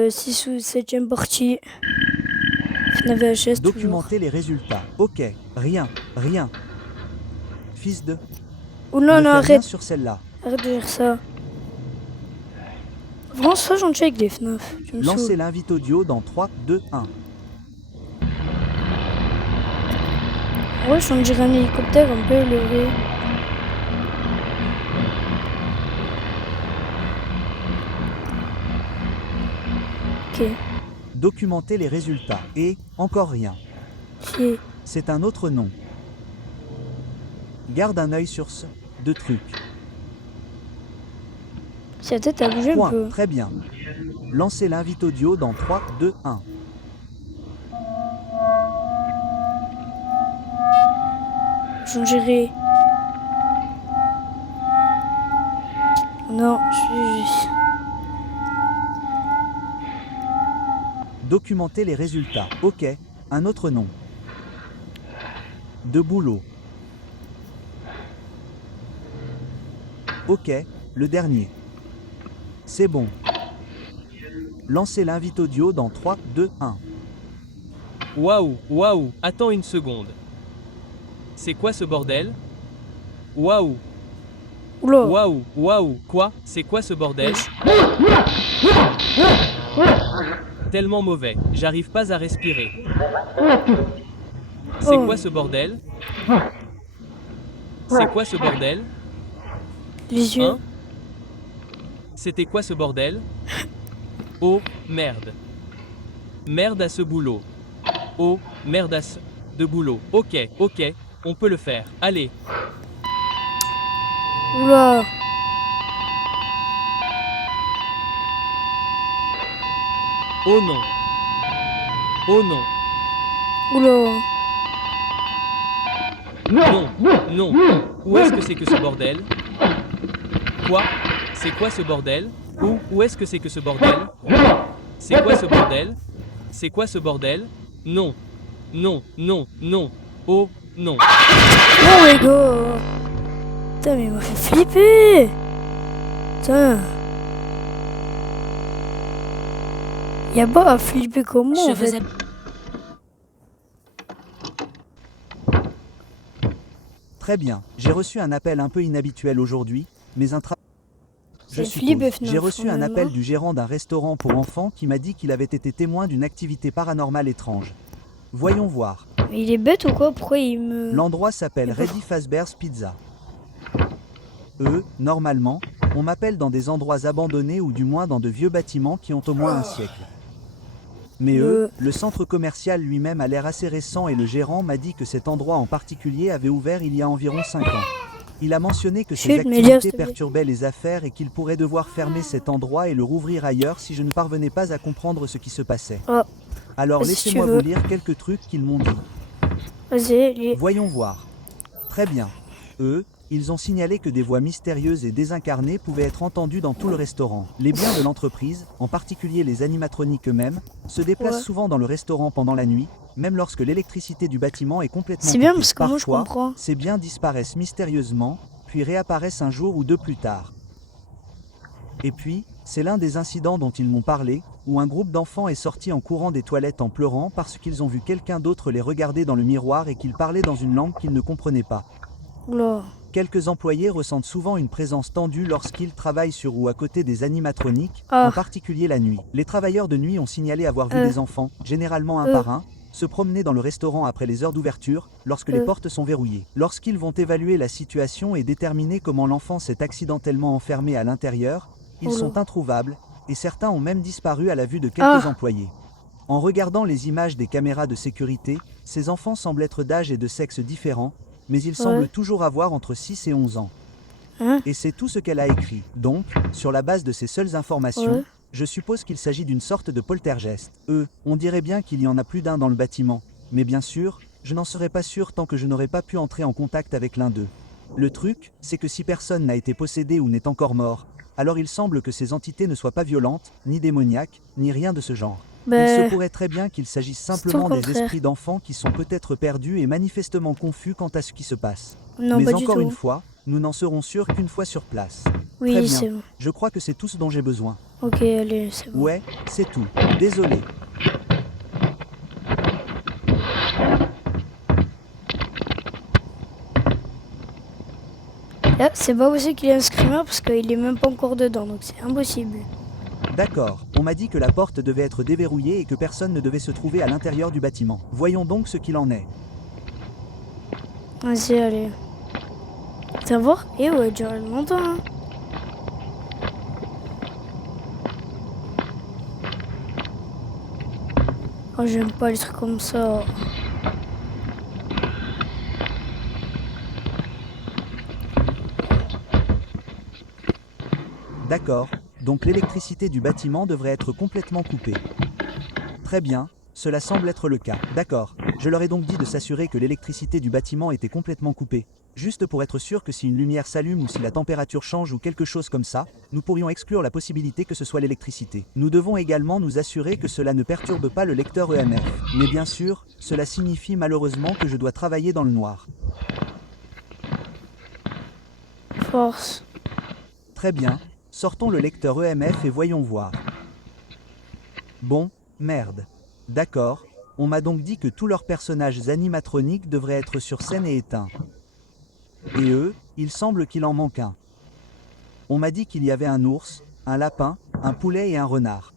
6 ou 7e partie. FNAF VHS toujours. Documenter les résultats. Ok, rien. Fils de... Oh non, ne non, fais rien arrête. sur celle-là. Arrête de dire ça. Vraiment, sois gentil avec les FNAF. Tu me Lancez saoules. l'invite audio dans 3, 2, 1. Ouais, je dirais un hélicoptère un peu élevé. Ok. Documenter les résultats. Et, encore rien. Si. C'est un autre nom. Garde un œil sur ce... de trucs. Sa tête a bougé un Point, peu. très bien. Lancez l'invite audio dans 3, 2, 1. Je dirais. Non, je suis. Documenter les résultats. Ok, un autre nom. De boulot. Ok, le dernier. C'est bon. Lancez l'invite audio dans 3, 2, 1. Waouh, attends une seconde. C'est quoi ce bordel? Waouh, Oula. quoi? C'est quoi ce bordel? Tellement mauvais, j'arrive pas à respirer. C'est Oh. quoi ce bordel? C'est quoi ce bordel? Les yeux. Hein? C'était quoi ce bordel? Oh, merde. Merde à ce boulot. Oh, merde à ce... de boulot. Ok, on peut le faire. Allez. Oula. Oh non. Oh non. Oula. Non. Où est-ce que c'est que ce bordel? Quoi? C'est quoi ce bordel? Où est-ce que c'est que ce bordel? C'est quoi ce bordel? C'est quoi ce bordel? Non. Oh, non. Oh my god. Putain, mais il m'a fait flipper. Putain. Y'a pas à flipper comme moi en fait. Très bien, j'ai reçu un appel un peu inhabituel aujourd'hui, mais C'est flippé, J'ai FNAF, reçu quand un même, appel hein. du gérant d'un restaurant pour enfants qui m'a dit qu'il avait été témoin d'une activité paranormale étrange. Voyons voir. Mais il est bête ou quoi? Pourquoi il me... L'endroit s'appelle Ready Fazbear's Pizza. Normalement, on m'appelle dans des endroits abandonnés ou du moins dans de vieux bâtiments qui ont au moins un siècle. Mais le centre commercial lui-même a l'air assez récent et le gérant m'a dit que cet endroit en particulier avait ouvert il y a environ 5 ans. Il a mentionné que ces Chut, mais Léa, s'il activités te plaît. perturbaient les affaires et qu'il pourrait devoir fermer cet endroit et le rouvrir ailleurs si je ne parvenais pas à comprendre ce qui se passait. Ah, Alors si tu laissez-moi veux. vous lire quelques trucs qu'ils m'ont dit. vas-y, lis. Voyons voir. Très bien. Ils ont signalé que des voix mystérieuses et désincarnées pouvaient être entendues dans tout le restaurant. Les biens de l'entreprise, en particulier les animatroniques eux-mêmes, se déplacent Ouais. souvent dans le restaurant pendant la nuit, même lorsque l'électricité du bâtiment est complètement C'est bien coupée. parce que moi je Parfois, comprends. ces biens disparaissent mystérieusement, puis réapparaissent un jour ou deux plus tard. Et puis, c'est l'un des incidents dont ils m'ont parlé, où un groupe d'enfants est sorti en courant des toilettes en pleurant parce qu'ils ont vu quelqu'un d'autre les regarder dans le miroir et qu'ils parlaient dans une langue qu'ils ne comprenaient pas. Oula. Quelques employés ressentent souvent une présence tendue lorsqu'ils travaillent sur ou à côté des animatroniques, Ah. en particulier la nuit. Les travailleurs de nuit ont signalé avoir vu des enfants, généralement un Euh. par un, se promener dans le restaurant après les heures d'ouverture, lorsque les portes sont verrouillées. Lorsqu'ils vont évaluer la situation et déterminer comment l'enfant s'est accidentellement enfermé à l'intérieur, ils Oula. sont introuvables, et certains ont même disparu à la vue de quelques Ah. employés. En regardant les images des caméras de sécurité, ces enfants semblent être d'âge et de sexe différents, mais ils semblent toujours avoir entre 6 et 11 ans. Hein? Et c'est tout ce qu'elle a écrit. Donc, sur la base de ces seules informations, Ouais. je suppose qu'il s'agit d'une sorte de poltergeist. On dirait bien qu'il y en a plus d'un dans le bâtiment, mais bien sûr, je n'en serais pas sûr tant que je n'aurais pas pu entrer en contact avec l'un d'eux. Le truc, c'est que si personne n'a été possédé ou n'est encore mort, alors il semble que ces entités ne soient pas violentes, ni démoniaques, ni rien de ce genre. Il Bah, se pourrait très bien qu'il s'agisse c'est tout simplement le des contraire. esprits d'enfants qui sont peut-être perdus et manifestement confus quant à ce qui se passe. non, Mais pas du encore tout. une fois, nous n'en serons sûrs qu'une fois sur place. Oui, Très c'est bien, bon. je crois que c'est tout ce dont j'ai besoin. Ok, allez, c'est bon. Ouais, c'est tout. Désolé. Là, c'est pas possible qu'il y ait un screamer parce qu'il est même pas encore dedans, donc c'est impossible. D'accord, on m'a dit que la porte devait être déverrouillée et que personne ne devait se trouver à l'intérieur du bâtiment. Voyons donc ce qu'il en est. Vas-y, allez. Ça va voir? Eh ouais, durer longtemps, hein. Oh, j'aime pas les trucs comme ça. D'accord, donc l'électricité du bâtiment devrait être complètement coupée. Très bien, cela semble être le cas. D'accord, je leur ai donc dit de s'assurer que l'électricité du bâtiment était complètement coupée. Juste pour être sûr que si une lumière s'allume ou si la température change ou quelque chose comme ça, nous pourrions exclure la possibilité que ce soit l'électricité. Nous devons également nous assurer que cela ne perturbe pas le lecteur EMF. Mais bien sûr, cela signifie malheureusement que je dois travailler dans le noir. Force. Très bien, sortons le lecteur EMF et voyons voir. Bon, merde. D'accord, on m'a donc dit que tous leurs personnages animatroniques devraient être sur scène et éteints. Et eux, il semble qu'il en manque un. On m'a dit qu'il y avait un ours, un lapin, un poulet et un renard.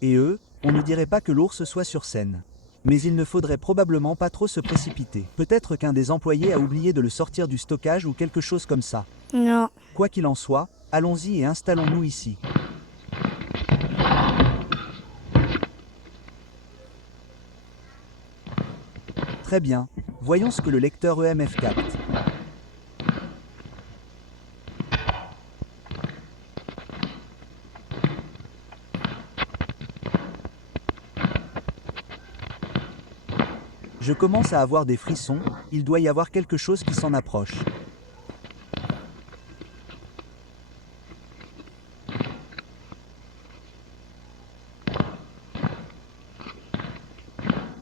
Et eux, on ne dirait pas que l'ours soit sur scène. Mais il ne faudrait probablement pas trop se précipiter. Peut-être qu'un des employés a oublié de le sortir du stockage ou quelque chose comme ça. Non. Quoi qu'il en soit, allons-y et installons-nous ici. Très bien, voyons ce que le lecteur EMF capte. Je commence à avoir des frissons, il doit y avoir quelque chose qui s'en approche.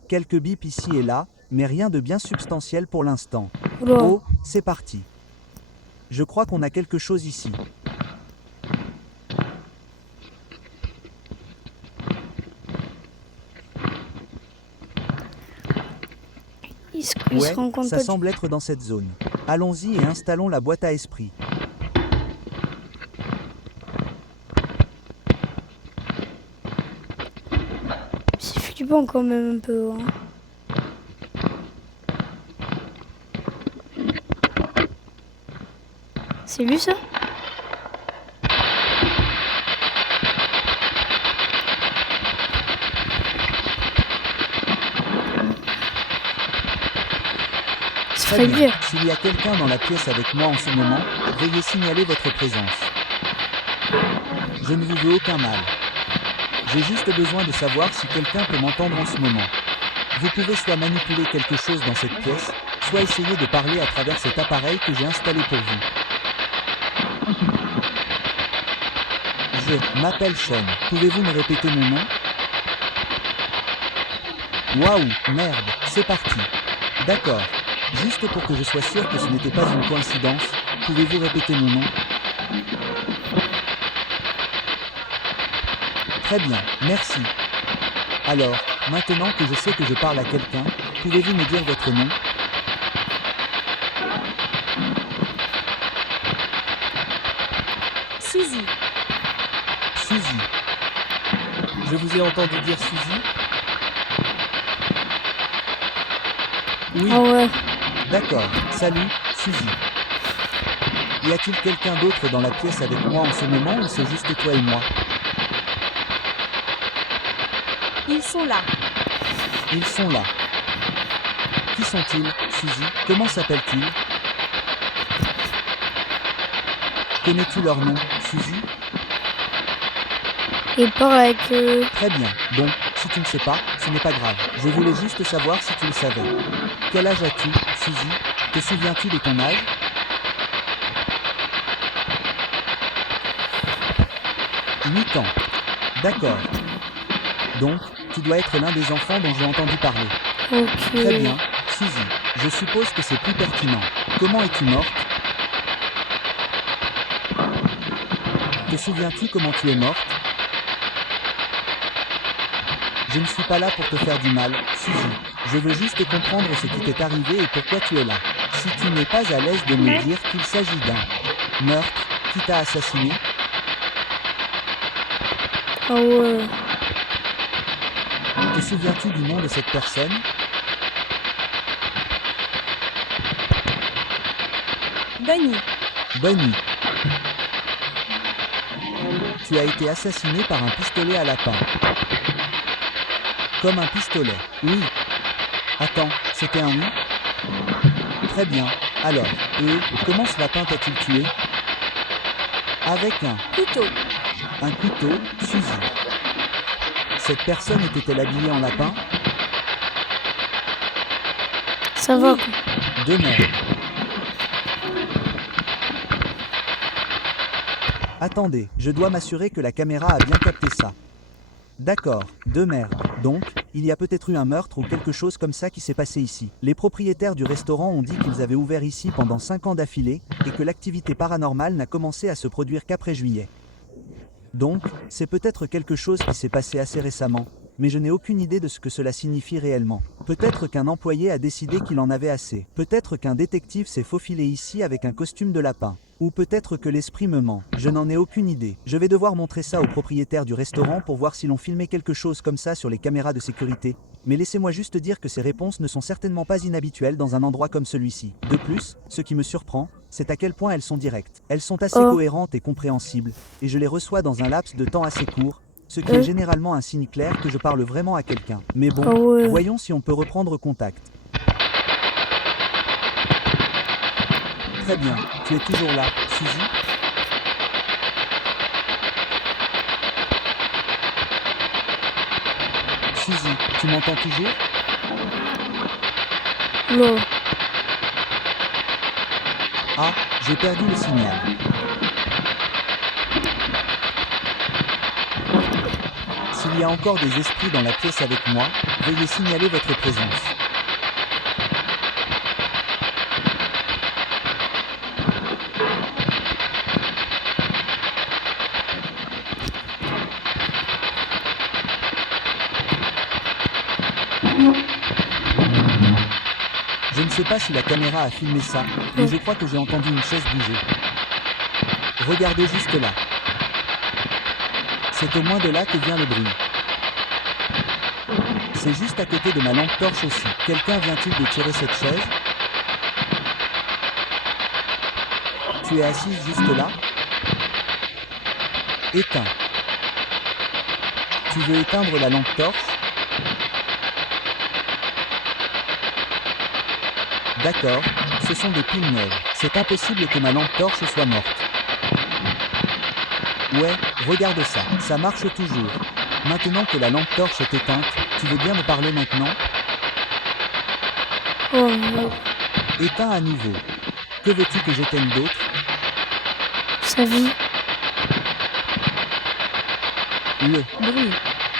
Quelques bips ici et là, mais rien de bien substantiel pour l'instant. Oula. Oh, c'est parti. Je crois qu'on a quelque chose ici. Il se Ouais, rend compte ça pas semble être dans cette zone. Allons-y et installons la boîte à esprit. C'est flippant quand même un peu. Hein. C'est lui ça? C'est Très très bien. bien. S'il y a quelqu'un dans la pièce avec moi en ce moment, veuillez signaler votre présence. Je ne vous veux aucun mal. J'ai juste besoin de savoir si quelqu'un peut m'entendre en ce moment. Vous pouvez soit manipuler quelque chose dans cette pièce, soit essayer de parler à travers cet appareil que j'ai installé pour vous. Je m'appelle Sean. Pouvez-vous me répéter mon nom? Waouh, merde, c'est parti. D'accord. Juste pour que je sois sûr que ce n'était pas une coïncidence, pouvez-vous répéter mon nom? Très bien, merci. Alors, maintenant que je sais que je parle à quelqu'un, pouvez-vous me dire votre nom? Suzy. Suzy. Je vous ai entendu dire Suzy? Oui, Ah ouais. D'accord, salut, Suzy. Y a-t-il quelqu'un d'autre dans la pièce avec moi en ce moment ou c'est juste toi et moi? Ils sont là. Ils sont là. Qui sont-ils, Suzy? Comment s'appellent-ils? Connais-tu leur nom, Suzy? Il parle avec. Très bien. Bon, si tu ne sais pas, ce n'est pas grave. Je voulais juste savoir si tu le savais. Quel âge as-tu, Suzy? Te souviens-tu de ton âge? « 8 ans. D'accord. Donc, tu dois être l'un des enfants dont j'ai entendu parler. Ok. Très bien, Suzy. Je suppose que c'est plus pertinent. Comment es-tu morte? Te souviens-tu comment tu es morte? Je ne suis pas là pour te faire du mal, Suzy. Je veux juste comprendre ce qui t'est arrivé et pourquoi tu es là. Si tu n'es pas à l'aise de me dire qu'il s'agit d'un meurtre qui t'a assassiné, Ah ouais. te souviens-tu du nom de cette personne? Bunny. Bunny. Tu as été assassiné par un pistolet à lapin. Comme un pistolet. Oui. Attends, c'était un oui? Très bien. Alors, comment ce lapin t'a-t-il tué? Avec Couteau. un couteau, Suzy. Cette personne était-elle habillée en lapin? Ça va Oui. quoi. De merde. Attendez, je dois m'assurer que la caméra a bien capté ça. D'accord, de merde. Donc, il y a peut-être eu un meurtre ou quelque chose comme ça qui s'est passé ici. Les propriétaires du restaurant ont dit qu'ils avaient ouvert ici pendant 5 ans d'affilée, et que l'activité paranormale n'a commencé à se produire qu'après juillet. Donc, c'est peut-être quelque chose qui s'est passé assez récemment, mais je n'ai aucune idée de ce que cela signifie réellement. Peut-être qu'un employé a décidé qu'il en avait assez. Peut-être qu'un détective s'est faufilé ici avec un costume de lapin. Ou peut-être que l'esprit me ment. Je n'en ai aucune idée. Je vais devoir montrer ça au propriétaire du restaurant pour voir s'ils ont filmé quelque chose comme ça sur les caméras de sécurité. Mais laissez-moi juste dire que ces réponses ne sont certainement pas inhabituelles dans un endroit comme celui-ci. De plus, ce qui me surprend, c'est à quel point elles sont directes. Elles sont assez cohérentes et compréhensibles, et je les reçois dans un laps de temps assez court, ce qui est généralement un signe clair que je parle vraiment à quelqu'un. Mais bon, Ah ouais. voyons si on peut reprendre contact. Très bien, tu es toujours là, Suzy? Suzy, tu m'entends toujours? Non. Ah, j'ai perdu le signal. S'il y a encore des esprits dans la pièce avec moi, veuillez signaler votre présence. Je ne sais pas si la caméra a filmé ça, mais je crois que j'ai entendu une chaise bouger. Regardez juste là. C'est au moins de là que vient le bruit. C'est juste à côté de ma lampe torche aussi. Quelqu'un vient-il de tirer cette chaise? Tu es assise juste là? Éteins. Tu veux éteindre la lampe torche? D'accord, ce sont des piles neuves. C'est impossible que ma lampe torche soit morte. Ouais, regarde ça, ça marche toujours. Maintenant que la lampe torche est éteinte, tu veux bien me parler maintenant? Oh non. Éteins à nouveau. Que veux-tu que j'éteigne d'autre? Sa vie. Bruit.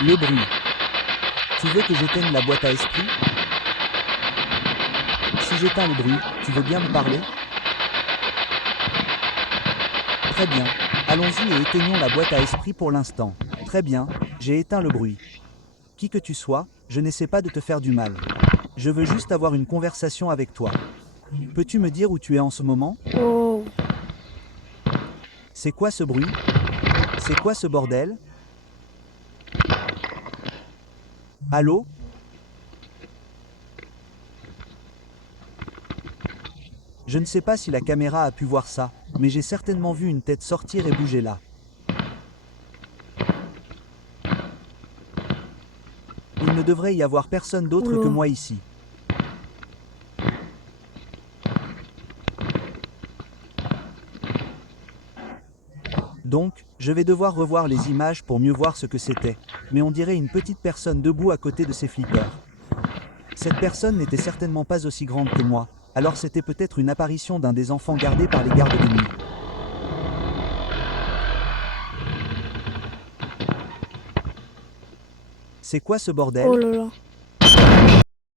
Le bruit. Tu veux que j'éteigne la boîte à esprit? Si j'éteins le bruit, tu veux bien me parler? Très bien. Allons-y et éteignons la boîte à esprit pour l'instant. Très bien, j'ai éteint le bruit. Qui que tu sois, je n'essaie pas de te faire du mal. Je veux juste avoir une conversation avec toi. Peux-tu me dire où tu es en ce moment? Oh. C'est quoi ce bruit? C'est quoi ce bordel? Allô? Je ne sais pas si la caméra a pu voir ça, mais j'ai certainement vu une tête sortir et bouger là. Il ne devrait y avoir personne d'autre que moi ici. Donc, je vais devoir revoir les images pour mieux voir ce que c'était, mais on dirait une petite personne debout à côté de ses flippers. Cette personne n'était certainement pas aussi grande que moi, alors c'était peut-être une apparition d'un des enfants gardés par les gardes de nuit. C'est quoi ce bordel? Oh là là.